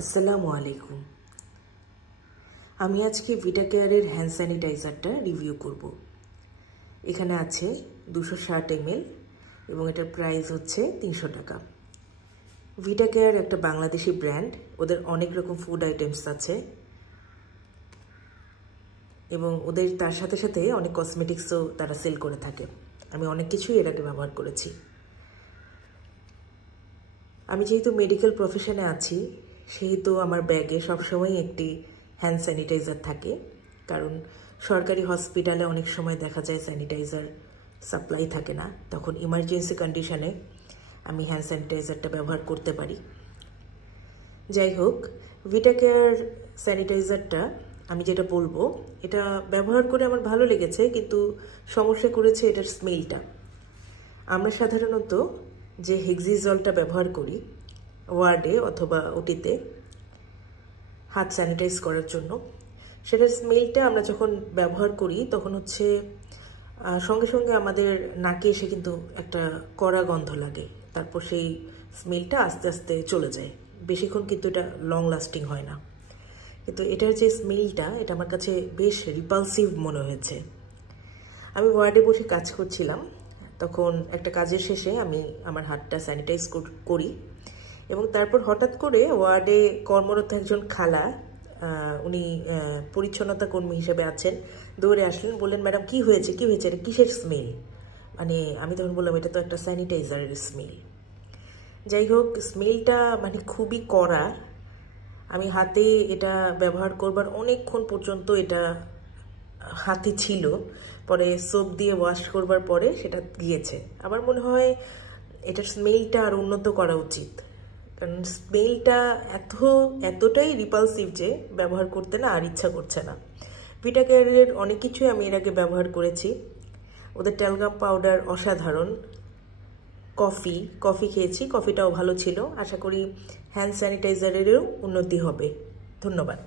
আসসালামু আলাইকুম। আমি আজকে ভিটা কেয়ারের হ্যান্ড স্যানিটাইজারটা রিভিউ করব। এখানে আছে 260 ml এবং এটার প্রাইস হচ্ছে 300 টাকা। ভিটা কেয়ার একটা বাংলাদেশি ব্র্যান্ড, ওদের অনেক রকম ফুড আইটেমস আছে এবং ওদের তার সাথে সাথে অনেক কসমেটিক্সও তারা সেল করে থাকে। আমি অনেক কিছুই এর আগে ব্যবহার করেছি। আমি যেহেতু মেডিকেল প্রফেশনে আছি সেহেতু আমার ব্যাগে সবসময় একটি হ্যান্ড স্যানিটাইজার থাকে, কারণ সরকারি হসপিটালে অনেক সময় দেখা যায় স্যানিটাইজার সাপ্লাই থাকে না, তখন ইমার্জেন্সি কন্ডিশনে আমি হ্যান্ড স্যানিটাইজারটা ব্যবহার করতে পারি। যাই হোক, ভিটা কেয়ার স্যানিটাইজারটা আমি যেটা বলবো, এটা ব্যবহার করে আমার ভালো লেগেছে, কিন্তু সমস্যা করেছে এটার স্মেলটা। আমরা সাধারণত যে হেক্সিজলটা ব্যবহার করি ওয়ার্ডে অথবা ওটিতে হাত স্যানিটাইজ করার জন্য, সেটার স্মেলটা আমরা যখন ব্যবহার করি তখন হচ্ছে সঙ্গে সঙ্গে আমাদের নাকে এসে কিন্তু একটা কড়া গন্ধ লাগে, তারপর সেই স্মেলটা আস্তে আস্তে চলে যায়, বেশিক্ষণ কিন্তু এটা লং লাস্টিং হয় না। কিন্তু এটার যে স্মেলটা, এটা আমার কাছে বেশ রিপালসিভ মনে হয়েছে। আমি ওয়ার্ডে বসে কাজ করছিলাম, তখন একটা কাজের শেষে আমি আমার হাতটা স্যানিটাইজ করি এবং তারপর হঠাৎ করে ওয়ার্ডে কর্মরত একজন খালা, উনি পরিচ্ছন্নতা কর্মী হিসেবে আছেন, দৌড়ে আসলেন, বললেন, ম্যাডাম কি হয়েছে, এটা কিসের স্মেল? মানে আমি তখন বললাম, এটা তো একটা স্যানিটাইজারের স্মেল। যাই হোক, স্মেলটা মানে খুবই কড়া। আমি হাতে এটা ব্যবহার করবার অনেকক্ষণ পর্যন্ত এটা হাতে ছিল, পরে সোপ দিয়ে ওয়াশ করবার পরে সেটা গিয়েছে। আমার মনে হয় এটার স্মেলটা আর উন্নত করা উচিত, কারণ স্মেলটা এতটাই রিপালসিভ যে ব্যবহার করতে না আর ইচ্ছা করছে না। ভিটা কেয়ারের অনেক কিছুই আমি এর আগে ব্যবহার করেছি, ওদের ট্যালগাম পাউডার অসাধারণ। কফি খেয়েছি, কফিটাও ভালো ছিল। আশা করি হ্যান্ড স্যানিটাইজারেরও উন্নতি হবে। ধন্যবাদ।